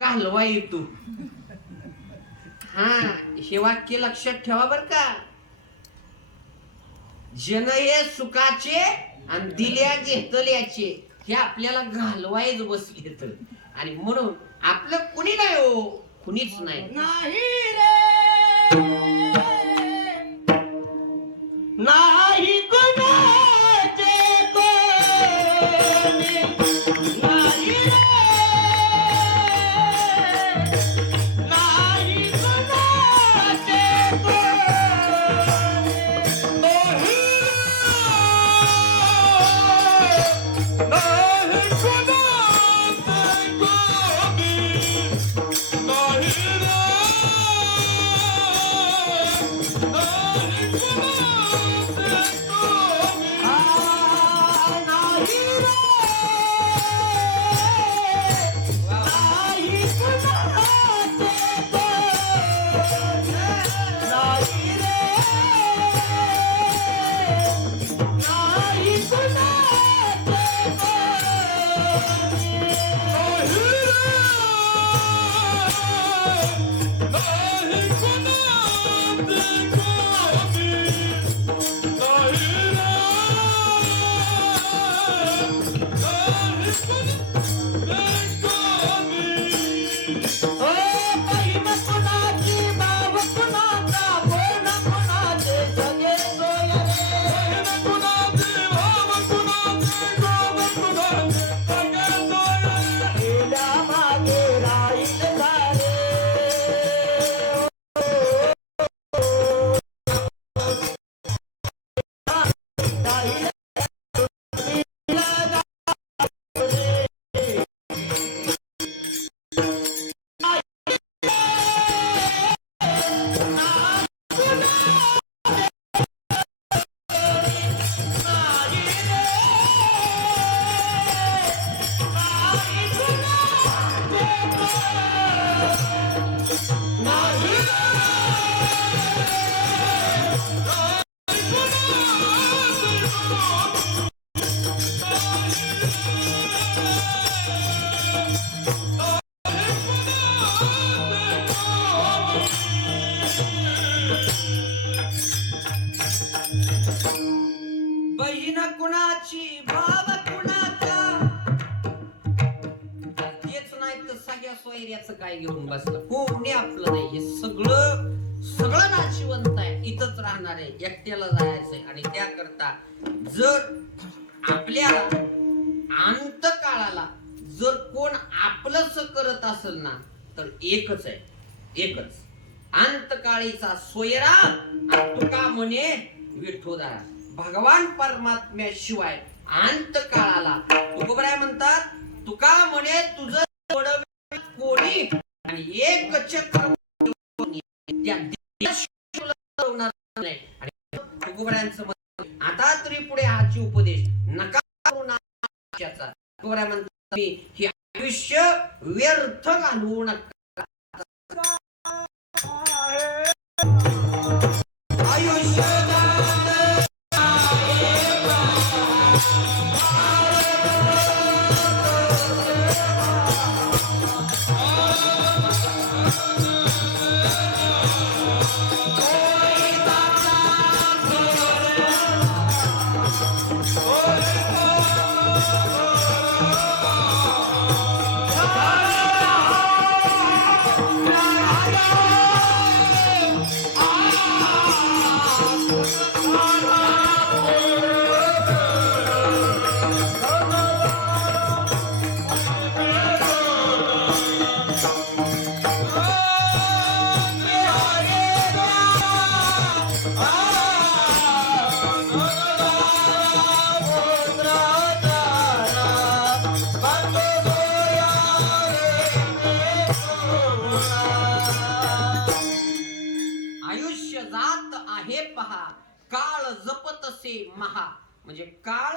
हलवा येतो. हा, हे वाक्य लक्षात ठेवा बर का. जनये सुखाचे आणि दिल्या घेतल्याचे हे आपल्याला घालवायच बसले तर. आणि म्हणून आपलं कुणी नाही हो, कुणीच नाही. नाही रे नाही कुणाचे कोणी नाही रे नाही कुणाचे कोणी नाही नाही कुणाचे कोणी नाही रे बहीण कुणाची भाव कुणाचा, तेच नाही तर सगळ्या सोयऱ्याचं काय घेऊन बसलं. कोणी आपलं नाही. हे सगळं नाशिवंत आहे. इथंच राहणार आहे, एकट्याला जायचंय. आणि त्याकरता जर आपल्याला अंतकाळाला जर कोण आपलंच करत असेल ना, तर एकच आहे, एकच अंतकाळीचा सोयरा. तुका म्हणे विठोदरा, भगवान परमात्म्याशिवाय अंतकाळाला तुकोबराय म्हणतात, तुका म्हणे तुझं कोणी आणि एक चक्र त्या नाही. आणि तुकोबरायांचं मत, आता तरी पुढे हाची उपदेश नका करू नाच्याचा. तुकोबराय म्हणतात, हे आयुष्य व्यर्थ घालवू नका. आयुष्य जात आहे पहा, काळ जपतसे महा. म्हणजे काळ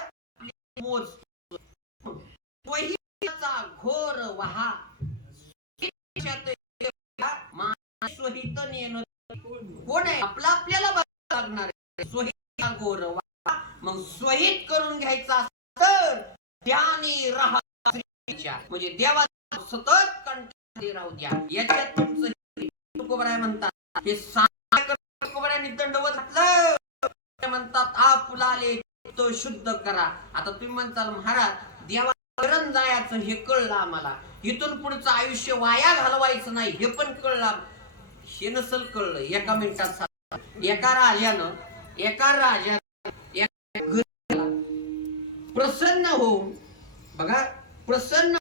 मोज घोर वहा स्वहित नेन कोण आहे आपला, आपल्याला लागणार स्वहित घोर वहा. मग स्वहित करून घ्यायचा तर ध्यानी राहा, म्हणजे देवा सतत ते राहू द्या, याच्यात तुमचं तुकोबराय म्हणतात हे तुकोबरायांनी दंडवत घातलं. म्हणतात फुलाले तो शुद्ध करा. आता तुम्ही म्हणताल महाराज देवा जायचं हे कळलं आम्हाला, इथून पुढचं आयुष्य वाया घालवायचं नाही हे पण कळलं. हे नसल कळलं एका मिनिटात. एका राजानं प्रसन्न होऊन बघा, प्रसन्न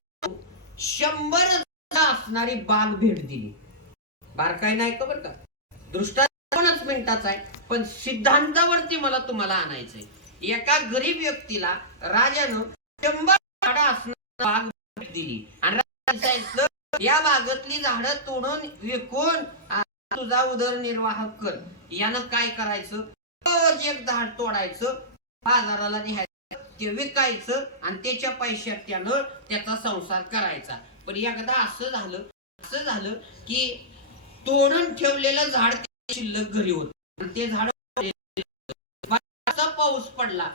100 असणारी बाग भेट दिली. बारकाई नाही का बरं का, दृष्टांत मिनिटाचा आहे पण सिद्धांतावरती मला तुम्हाला आणायचंय. एका गरीब व्यक्तीला राजानं 100 झाडं असणारी बाग भेट दिली आणि या बागेतली झाडं तोडून विकून तुझा उदरनिर्वाह कर. यानं काय करायचं, रोज एक झाड तोडायचं, बाजाराला न्यायचं, ते विकायचं आणि त्याच्या पैशात त्यानं त्याचा संसार करायचा. पण एकदा असं झालं की तोडून ठेवलेलं झाड शिल्लक घरी होत आणि ते झाड पाऊस पडला,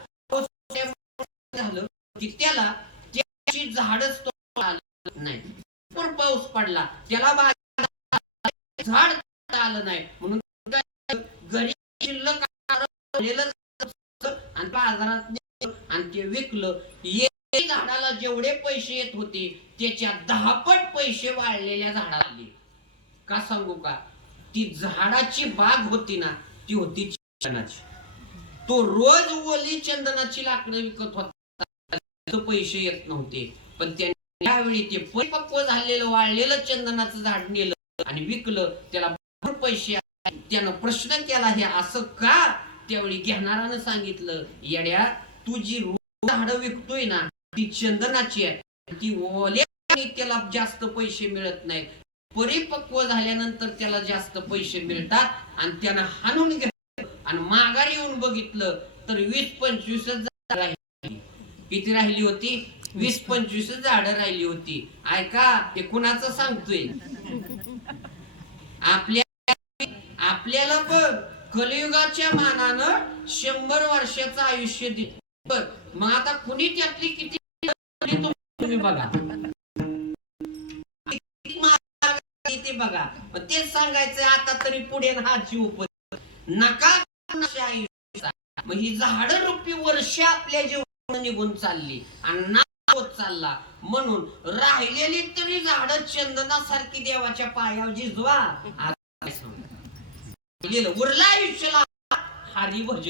झालं की त्याला त्याची झाडच तोडता नाही. पण पाऊस पडला त्याला झाड आलं नाही म्हणून घरी शिल्लक आणि बाजारात आणि ते विकलं. झाडाला जेवढे पैसे येत होते त्याच्या 10 पट पैसे वाढलेल्या झाडाला आले. का सांगू का, ती झाडाची बाग होती ना ती होती चंदनाची. तो रोज ओली चंदनाची लाकडं विकत होता, पैसे येत नव्हते. पण त्यावेळी ते परिपक्व झालेलं वाळलेलं चंदनाचं झाड नेलं आणि विकलं, त्याला भरपूर पैसे. त्यानं प्रश्न केला हे असं का. त्यावेळी घेणारानं सांगितलं, येड्या तू जी झाडं विकतोय ना ती चंदनाची आहे, ती ओल्या त्याला जास्त पैसे मिळत नाहीत, परिपक्व झाल्यानंतर त्याला जास्त पैसे मिळतात. आणि त्यानं हाणून घेतलं आणि माघारी येऊन बघितलं तर 20-25 झाडं राहिली. किती राहिली होती, 20-25 झाडं राहिली होती. ऐका ते कुणाचं सांगतोय, आपल्याला पण कलियुगाच्या मानानं 100 वर्षाचं आयुष्य दिलं. मग आता कुणी त्यातली किती तुम्ही बघा, ते बघा. तेच सांगायचं आता तरी पुढे हा जीव नका. मग ही झाडं रुपी वर्ष आपल्या जीवनात निघून चालली आणि नाश होत चालला. म्हणून राहिलेली तरी झाडं चंदनासारखी देवाच्या पायावर जिजवा. उरला आयुष्याला हरी भजन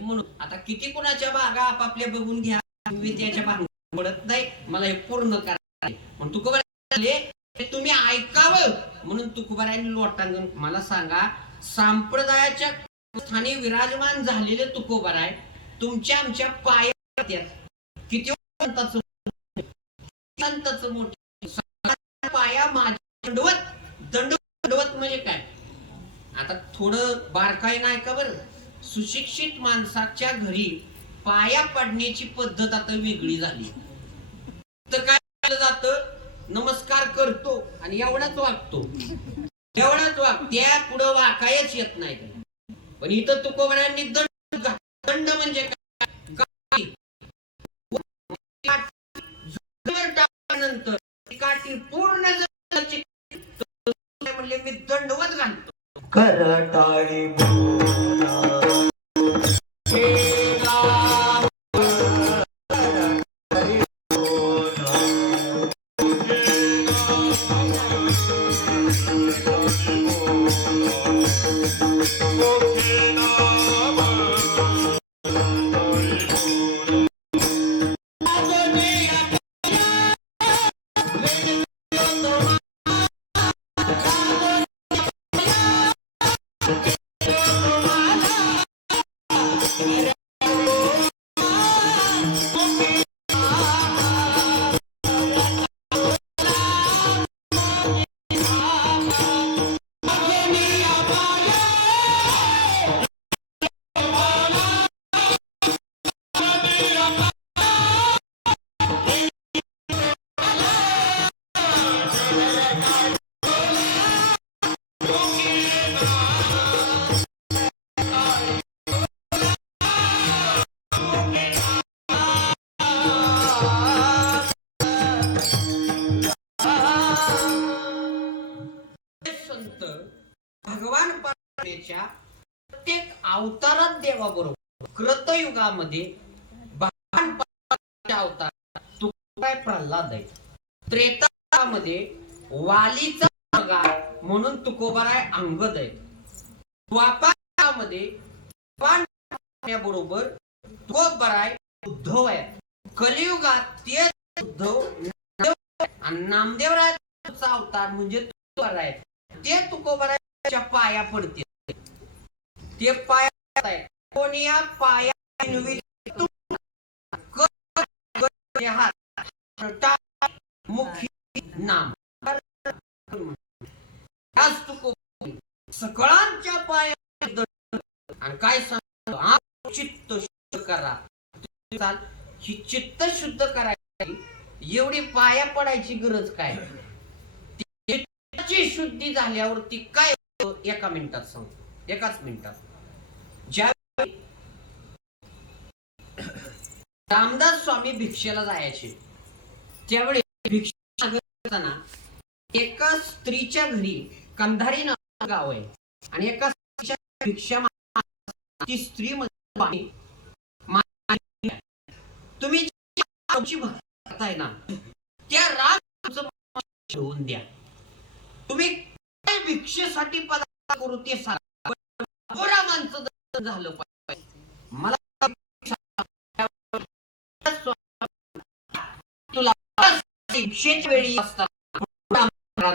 म्हणून. आता किती कुणाच्या बागा आपापल्या बघून घ्या, त्याच्या बाग पडत नाही. मला हे पूर्ण करायचं म्हणून तुकोबाराय तुम्ही ऐकावं म्हणून तुकोबारायांनी लोटांगण. मला सांगा, संप्रदायाच्या स्थानी विराजमान झालेले तुकोबाराय तुमच्या आमच्या पायात किती संताचं मोठे पाया माझ्या दंडवत म्हणजे काय. आता थोडं बारकाई नाही का बरं, सुशिक्षित माणसाच्या घरी पाया पडण्याची पद्धत आता वेगळी झाली. तर काय केलं जातं, नमस्कार करतो आणि एवढाच वागतो, त्या पुढं वाकायच येत नाही. पण इथं तुकोबारायांनी दंड म्हणजे काय, नंतर काठी पूर्ण म्हणले मी दंडवत घालतो. करटाळी भगवान परमेश्वराच्या प्रत्येक अवतारात देवाबरोबर कृतयुगामध्ये भगवान परमेश्वराच्या अवतारात तू काय प्रल्हाद आहे, त्रेतायुगामध्ये वालीचा मुलगा म्हणून तुकोबाराय अंगद आहे, द्वापारामध्ये बरोबर तुकोबाराय उद्धव आहे, कलियुगात ते उद्धव आणि नामदेवरायाचा अवतार म्हणजे तुकोबाराय, ते तुकोबारायच्या पाया पडते, ते पाया आहे कोणी या पाया मुखी नाम सकळांच्या पाया आणि काय सांगतो चित्त शुद्ध करा, ही चित्त शुद्ध करायची एवढी पाया पडायची गरज काय, चित्ताची शुद्धी झाल्यावरती काय एका मिनिटात सांगतो, एकाच मिनिटात. ज्या रामदास स्वामी भिक्षेला जायचे त्यावेळी भिक्षा मागताना एका स्त्रीच्या घरी कंधारी नावाचं गाव आहे आणि एका स्त्रीच्या भिक्षा ती स्त्री म्हणजे तुम्ही आमची भक्ती करताय ना त्या रामचं ठेवून द्या, तुम्ही काय भिक्षेसाठी पदार्थ करू ते सांगा, रामांचं दर्शन झालं पाहिजे मला, तुला भिक्षेच्या वेळी असताना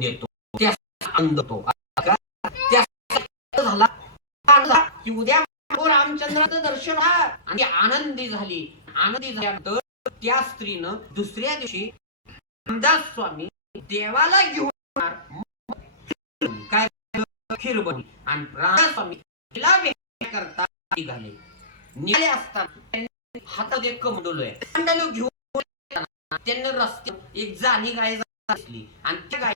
देतो त्या आणतो त्या झाला की उद्या रामचंद्राचं दर्शन आणि आनंदी झाल्यानंतर त्या स्त्रीनं दुसऱ्या दिवशी रामदास स्वामी देवाला घेऊन काय खीर बनवली आणि रामदास स्वामी तिला भेट करता निघाले. निघाले असताना हातात एक कमंडलू आहे, कमंडलू घेऊन त्यांनी रस्त्यात एक जाणी गाय असली आणि त्या गाय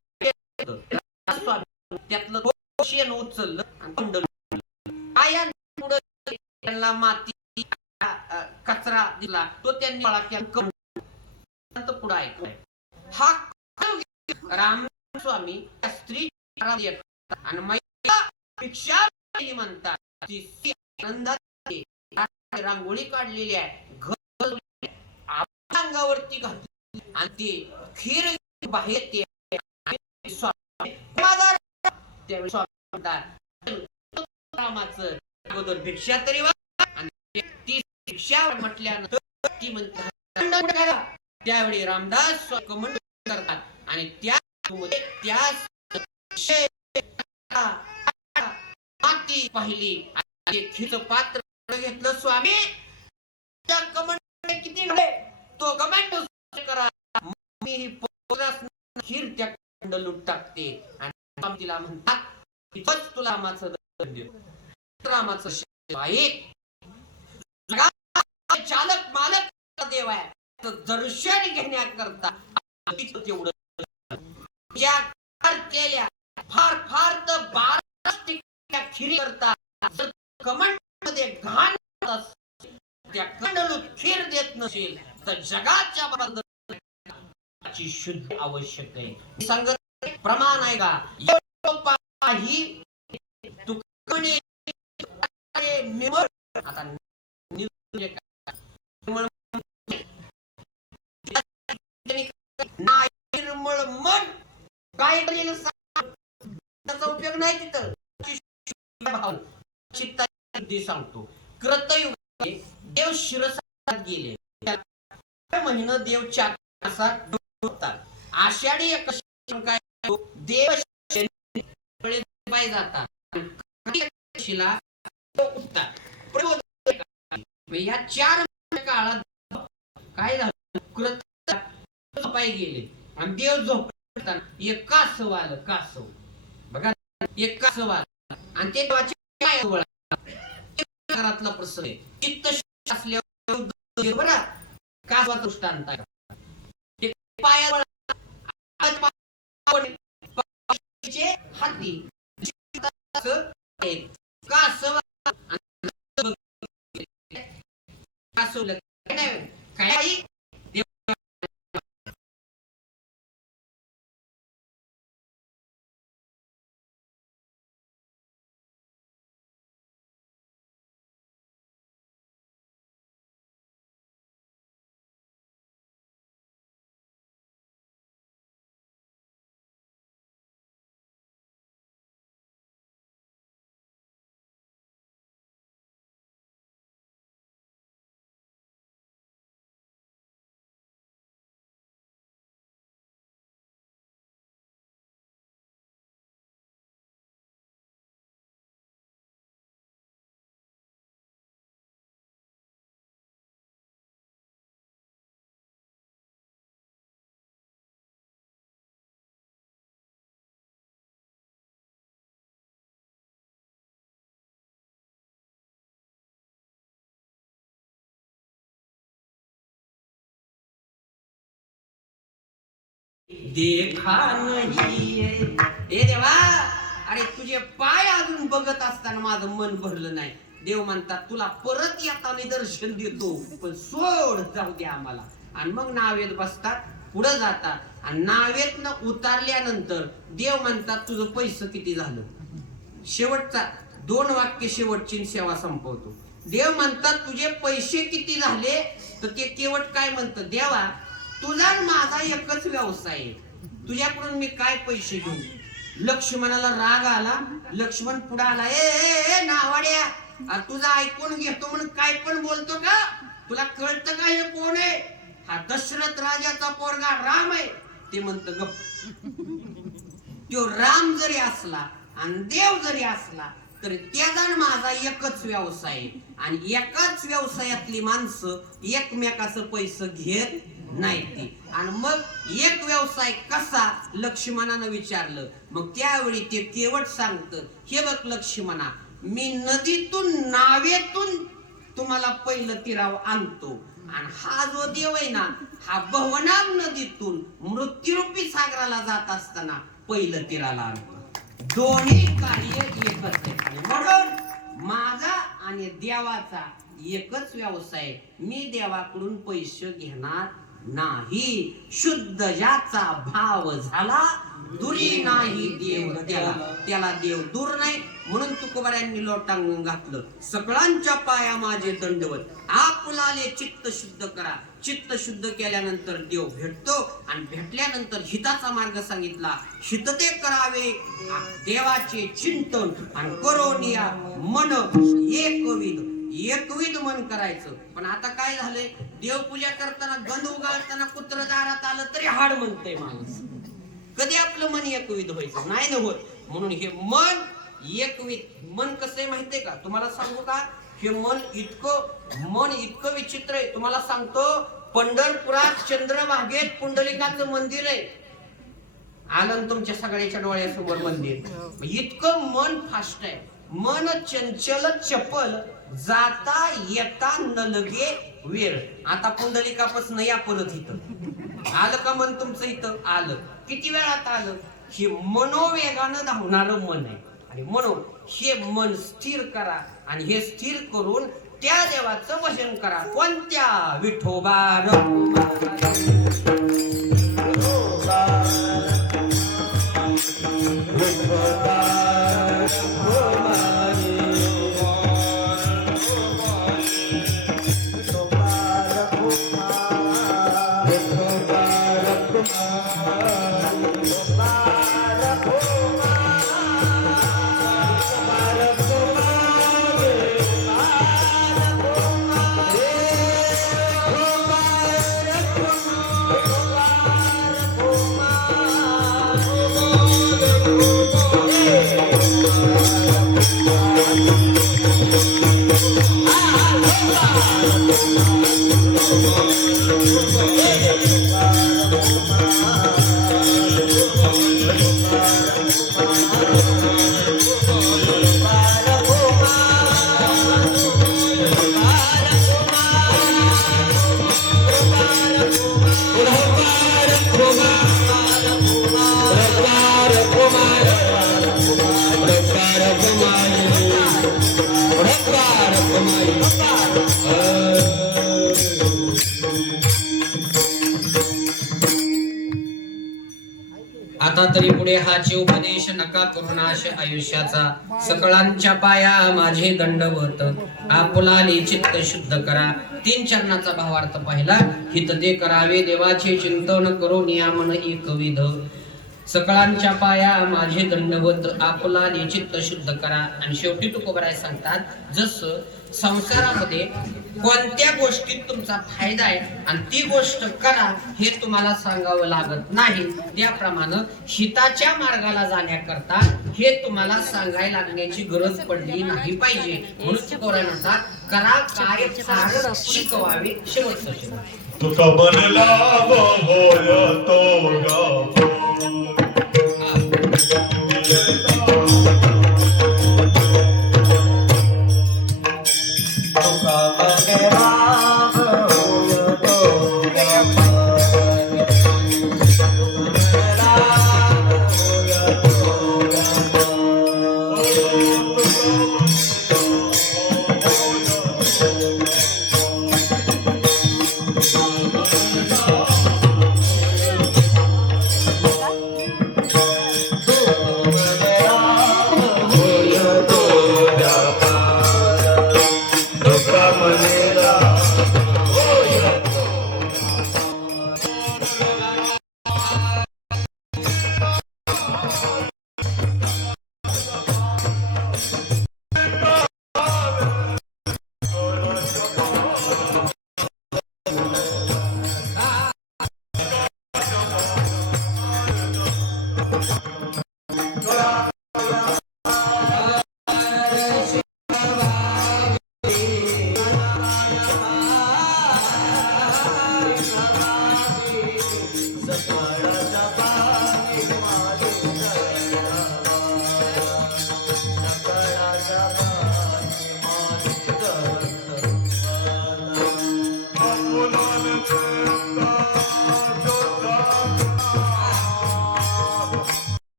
स्वामी त्यातलं शेण उचललं आणि कमंडलू पुढे त्यांना माती कचरा दिला तो त्यांनी पुढे ऐकलाय. हा राम स्वामी स्त्री आणि महिला भिक्षा म्हणतात, ती आनंदात रांगोळी काढलेली आहे, घर अंगावरती घातली आणि ती खीर बाहेर येते, त्यावेळी स्वामी म्हणतात रामाचं अगोदर भिक्षा तरी आणि ती भिक्षा म्हटल्यानंतर ती म्हणतात, त्यावेळी रामदास कमंड करतात आणि त्या माती पाहिली आणि खीरचं पात्र घेतलं, स्वामी कमंड किती तो कमांड करा, मी ही खीर त्या कमंडलूत टाकते आणि तिला म्हणतात तुला रामाचं रामाचं चालक मालक देव आहे, दर्शन घेण्याकरता तेवढं केल्या फार फार तर 12 खिरी करता कमंड मध्ये घाण त्या कंडलूत खीर देत नसेल तर जगाच्या शुद्धी आवश्यक आहे. सांगत प्रमाण आहे का ही आता निर्मळ मन काय त्याचा उपयोग नाही तिथं चित्ताची सांगतो. कृतयुग देव शिरसात गेले, महिना देव 4 तासात होतात, आषाढी एकादशी काय देव पाय जातात या 4 काळात काय झालं, कृत पाय गेले आणि देव झोपताना एक कासव आलं, कासव बघा एक कासव आलं आणि ते देवाच्या घरातला प्रसंग आहे. चित्त असल्यावर बरं कासवाचं दृष्टांत आहे, पायावर हाती कासव काही देखा नाही ए देवा, अरे तुझे पाय अजून बघत असताना माझं मन भरलं नाही. देव म्हणतात तुला परत येताना दर्शन देतो, पण सोड जाऊ दे आम्हाला. आणि मग नावेत बसतात, पुढे जातात आणि नावेतनं उतारल्यानंतर देव म्हणतात तुझं पैसे किती झालं. शेवटचा 2 वाक्य शेवटची सेवा संपवतो. देव म्हणतात तुझे पैसे किती झाले, तर ते केवट काय म्हणतं, देवा तुझा आणि माझा एकच व्यवसाय आहे, तुझ्याकडून मी काय पैसे घेऊ. लक्ष्मणाला राग आला. लक्ष्मण पुढे आला, ए नावाड्या, तुझं ऐकून घेतो म्हणून काय पण बोलतो का, तुला कळतं का हे कोण आहे. हा दशरथ राजाचा पोरगा राम आहे. ते म्हणतं गप. तो राम जरी असला आणि देव जरी असला तर त्याचा आणि माझा एकच व्यवसाय आहे. आणि एकाच व्यवसायातली माणसं एकमेकाचं पैसे घेत नाही ती. आणि मग एक व्यवसाय कसा, लक्ष्मणानं विचारलं. मग त्यावेळी ते केवट सांगतं, हे बघ लक्ष्मणा, मी नदीतून नावेतून तुम्हाला पहिलं तीरावर आणतो. आणि हा जो देव आहे ना, हा भवनाम नदीतून मृत्यूरूपी सागराला जात असताना पहिलं तीराला आणतो. दोन्ही कार्य एकच आहे. आणि म्हणून माझा आणि देवाचा एकच व्यवसाय. मी देवाकडून पैसे घेणार नाही. शुद्ध ज्याचा भाव झाला दुरी नाही देव त्याला, त्याला देव दूर नाही. म्हणून तुकोबारायांनी लोटांगण घातलं, सकळांच्या पाया माझे दंडवत, आपलाले चित्त शुद्ध करा. चित्त शुद्ध केल्यानंतर देव भेटतो. आणि भेटल्यानंतर हिताचा मार्ग सांगितला. हित ते करावे देवाचे चिंतन आणि करोनिया मन एकविध मन करायचं. पण आता काय झालंय, देवपूजा करताना गंध उगाळताना कुत्र दारात आलं तरी हाड म्हणतंय माणूस. कधी आपलं मन एकविध व्हायचं नाही ना होत. म्हणून हे मन एकविध मन कसं आहे माहितीये का, तुम्हाला सांगू का, हे मन इतकं विचित्र आहे. तुम्हाला सांगतो, पंढरपुरात चंद्रभागेत पुंडलिकाचं मंदिर आहे. आलं तुमच्या सगळ्याच्या डोळ्यासमोर मंदिर. इतकं मन फास्ट आहे. मन चंचल चपल, जाता येता न लगे वेळ. आता पुंडलिकापासून या परत इथं आलं का मन तुमचं, इथं आलं. किती वेळात आलं. हे मनोवेगानं धावणारं मन आहे. आणि म्हणून हे मन स्थिर करा. आणि हे स्थिर करून त्या देवाचं भजन करा. कोणत्या, विठोबा आता तरी पुढे हाचे उपदेश नका करू नाश आयुष्याचा. सकळांच्या पाया माझे दंडवत, आपुलाले चित्त शुद्ध करा. 3 चरणाचा भावार्थ पाहिला. हित ते करावे देवाचे चिंतन करो नियामन एकविध. सकळांच्या पाया माझे दंडवत, आपुलाले चित्त शुद्ध करा. आणि शेवटी तुकोबाराय सांगतात, जसं संसारामध्ये कोणत्या गोष्टीत तुमचा फायदा आहे आणि ती गोष्ट करा हे तुम्हाला सांगावं लागत नाही, त्याप्रमाणे हिताच्या मार्गाला जाण्याकरता हे तुम्हाला सांगायला लागण्याची गरज पडली नाही पाहिजे. म्हणून तुकोबाराय म्हणतात, करा काय फार शिकवावे. शेवटचं तुका बनला होय तो गाव.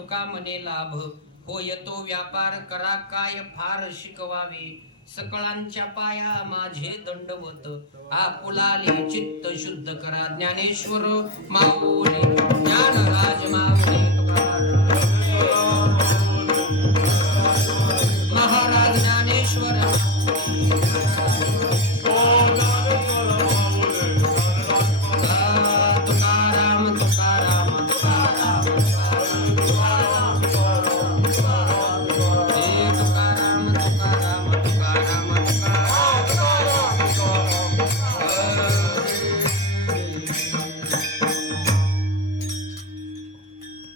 तुका मने लाभ होय तो व्यापार करा काय फार शिकवावे सकळांच्या पाया माझे दंडवत आपुलाले चित्त शुद्ध करा ज्ञानेश्वर माऊली ज्ञानराज माऊली महाराज ज्ञानेश्वर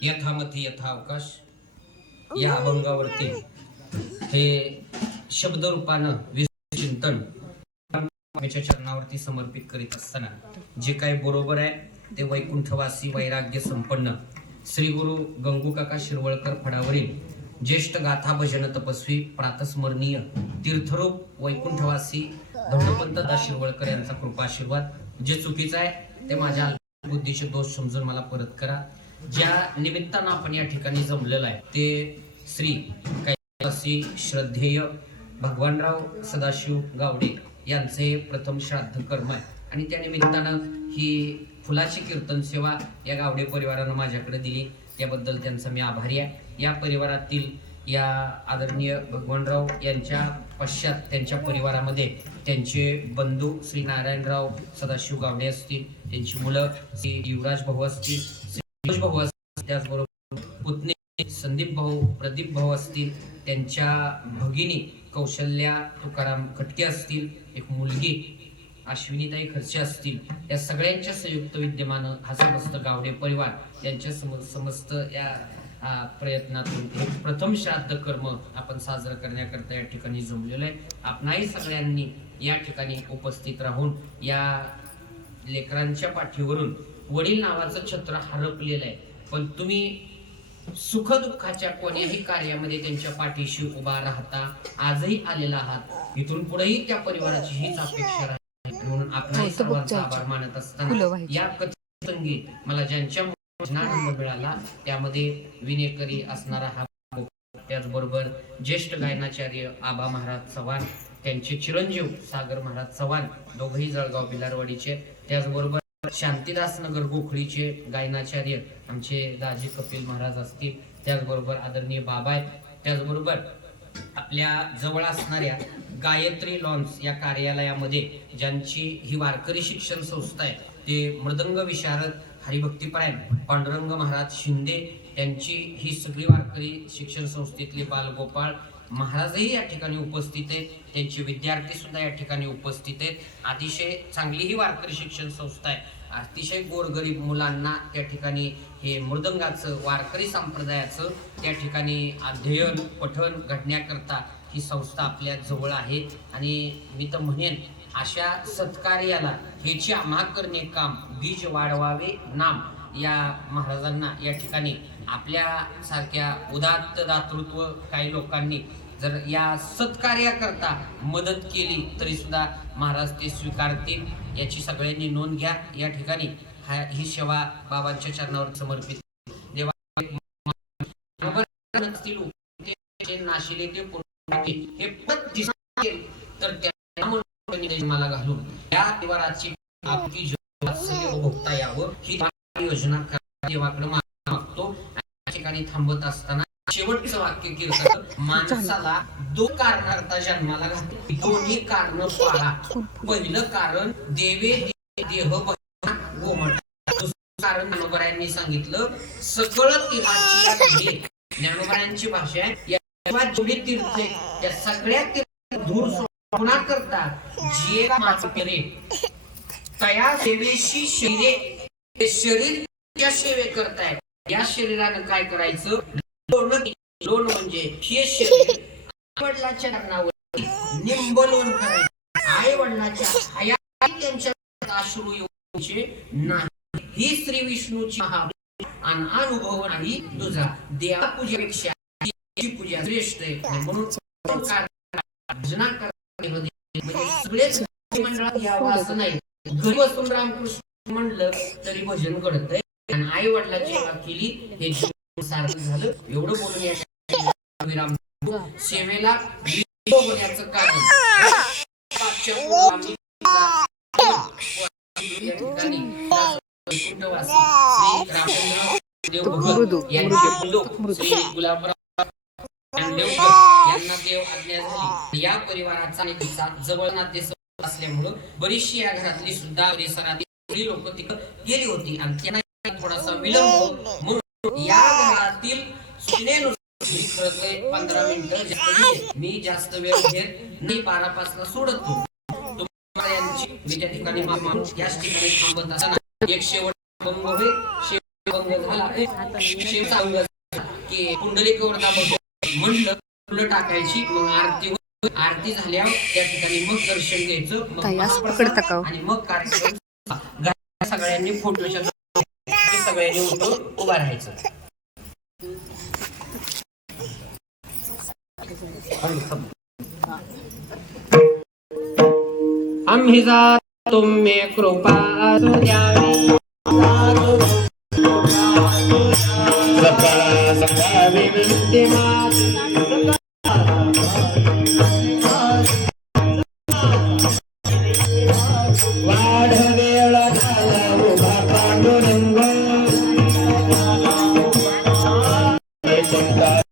यथामती यथावकाश या अभंगावरती हे शब्द रूपानं चिंतन चरणावरती समर्पित करीत असताना जे काही बरोबर आहे ते वैकुंठवासी वैराग्य संपन्न श्री गुरु गंगूकाका शिरवळकर फडावरील ज्येष्ठ गाथा भजन तपस्वी प्रातस्मरणीय तीर्थरूप वैकुंठवासी धौडपंत दास शिरवळकर यांचा कृपाशीर्वाद। जे चुकीचं आहे ते माझ्या बुद्धीचे दोष समजून मला परत करा। ज्या निमित्तानं आपण या ठिकाणी जमलेलं आहे ते श्री कैलासी श्रद्धेय भगवानराव सदाशिव गावडे यांचे प्रथम श्राद्ध कर्म आहे आणि त्या निमित्तानं ही फुलाची कीर्तन सेवा या गावडे परिवारानं माझ्याकडे दिली, त्याबद्दल त्यांचा मी आभारी आहे। या परिवारातील या आदरणीय भगवानराव यांच्या पश्चात त्यांच्या परिवारामध्ये त्यांचे बंधू श्री नारायणराव सदाशिव गावडे असतील, त्यांची मुलं श्री युवराज भाऊ असतील, श्री भाऊ असतील, त्याचबरोबर पुतणे संदीप भाऊ प्रदीप भाऊ असतील, त्यांच्या भगिनी कौशल्या तुकाराम खटके असतील, एक मुलगी अश्विनीताई खर्चे असतील, या सगळ्यांच्या संयुक्त विद्यमानं हा समस्त गावडे परिवार यांच्या समस्त या प्रयत्नातून एक प्रथम श्राद्ध कर्म आपण साजरं करण्याकरता या ठिकाणी जमलेलो आहे। आपणाही सगळ्यांनी या ठिकाणी उपस्थित राहून या लेकरांच्या पाठीवरून वडील नावाचं छत्र हरपलेलं आहे, पण तुम्ही सुखदुःखाच्या कोण्याही कार्यामध्ये त्यांच्या पाठीशी उभा राहता आजही आलेला आहात। इथून पुढेही त्या परिवाराची हीच अपेक्षा राहते, म्हणून आपणाही सर्वांचा आभार मानत असताना या कथासंगी मला ज्यांच्या आनंद मिळाला त्यामध्ये विनेकरी असणारा हा, त्याचबरोबर ज्येष्ठ गायनाचार्य आबा महाराज चव्हाण, त्यांचे चिरंजीव सागर महाराज चव्हाण, दोघही जळगाव बिलारवाडीचे, त्याचबरोबर शांतीदास नगर गोखळीचे गायनाचार्य आमचे दाजी कपिल महाराज असतील, त्याचबरोबर आदरणीय बाबा आहेत, त्याचबरोबर आपल्या जवळ असणाऱ्या गायत्री लॉन्स या कार्यालयामध्ये ज्यांची ही वारकरी शिक्षण संस्था आहे ते मृदंग विशारद हरिभक्तीपरायण पांडुरंग महाराज शिंदे यांची ही सगळी वारकरी शिक्षण संस्थेतले बालगोपाळ महाराजही या ठिकाणी उपस्थित आहेत, त्यांचे विद्यार्थी सुद्धा या ठिकाणी उपस्थित आहेत। अतिशय चांगली ही वारकरी शिक्षण संस्था आहे, अतिशय गोरगरीब मुलांना त्या ठिकाणी हे मृदंगाचं वारकरी संप्रदायाचं त्या ठिकाणी अध्ययन पठण घडण्याकरता ही संस्था आपल्या जवळ आहे। आणि मी तर म्हणेन अशा सत्कार्याला हेची आम्हा करणे काम बीज वाढवावे नाम या महाराजांना या ठिकाणी आपल्या सारख्या उदात्त दातृत्व काही लोकांनी जर या सत्कार्याकरता मदत केली तरी सुद्धा महाराज ते स्वीकारतील, याची सगळ्यांनी नोंद घ्या। या ठिकाणी ही सेवा बाबांच्या चरणावर समर्पित देवा नाशिले ते हे तर त्या मला घालून या परिवाराची आपली भोगता यावं ही योजना देवाकडे मागतो। या ठिकाणी थांबत असताना शेवटचं वाक्य कीर्तन, माणसाला दोन कारणार्थ जन्माला घातले, दोन्ही कारण पाळा। पहिलं कारण देवे देह गोमट, कारण ज्ञानोबरायांनी सांगितलं सगळं तीर्थाची ज्ञानोबरायांची भाषा आहे, जेवढे तीर्थ त्या सगळ्या धूर सोडा करता जे माचपेरे तया सेवेशी शरीरे शरीर त्या सेवे करताय, या शरीरानं काय करायचं, लोन म्हणजे हे शरीर वडिलांच्या नावावर निंब लोन करायचं, आई वडिलांच्या हयाती त्यांच्या अश्रू येऊचे नाही, ही श्री विष्णूची अनुभव नाही तुझा, देवा पूजेपेक्षा पूजा श्रेष्ठ आहे। म्हणून भजना म्हणजे सगळेच मंडळात यावं असं नाही, घरी बसून रामकृष्ण म्हणलं तरी भजन घडतंय आणि आई वडिलांची सेवा केली हे सार्थक झालं। एवढं बोलून या सेवेला होण्याचं कारण यांना देव आज्ञा झाली। या परिवाराचा जवळ नाते असल्यामुळं बरीचशी या घरातली सुद्धा परिसरातील लोक तिकडे गेली होती आणि त्यांना थोडासा विलंब म्हणून या घरातील सूचनेनुसार 15 मिनिटं मी जास्त वेळ घेत नाही, 12 पासून सोडतो तुम्हाला यांची मी त्या ठिकाणी याच ठिकाणी थांबत असताना एक शेवट भंग होय, शेवट झाला शेव सांग की पुंडलिकवर म्हणलं फुलं टाकायची, मग आरती झाल्यावर त्या ठिकाणी मग दर्शन घ्यायचं, मग आणि मग कार्यक्रम सगळ्यांनी फोटोच्या सगळ्यांनी उभं राहायचं। आम्ही जात तुम्ही कृपा असू द्यावी सकाळ सकाळ विनंती माझी वाढ वेळ झाला उभा पांडुरंग वैकुंठात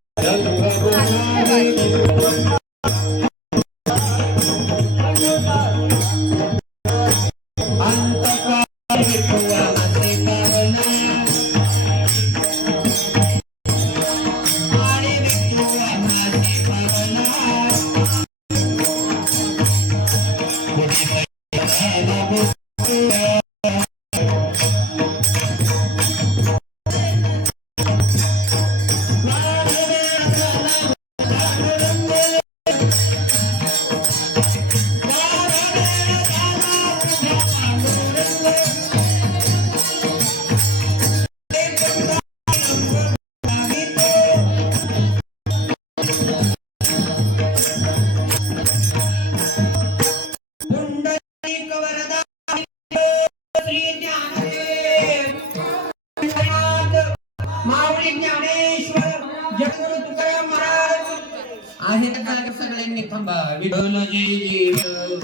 माऊली ज्ञानेश्वर जगद्गुरु तुकाराम महाराज आहे का सगळ्यांनी थांबा विठ्ठल ज्ञानदेव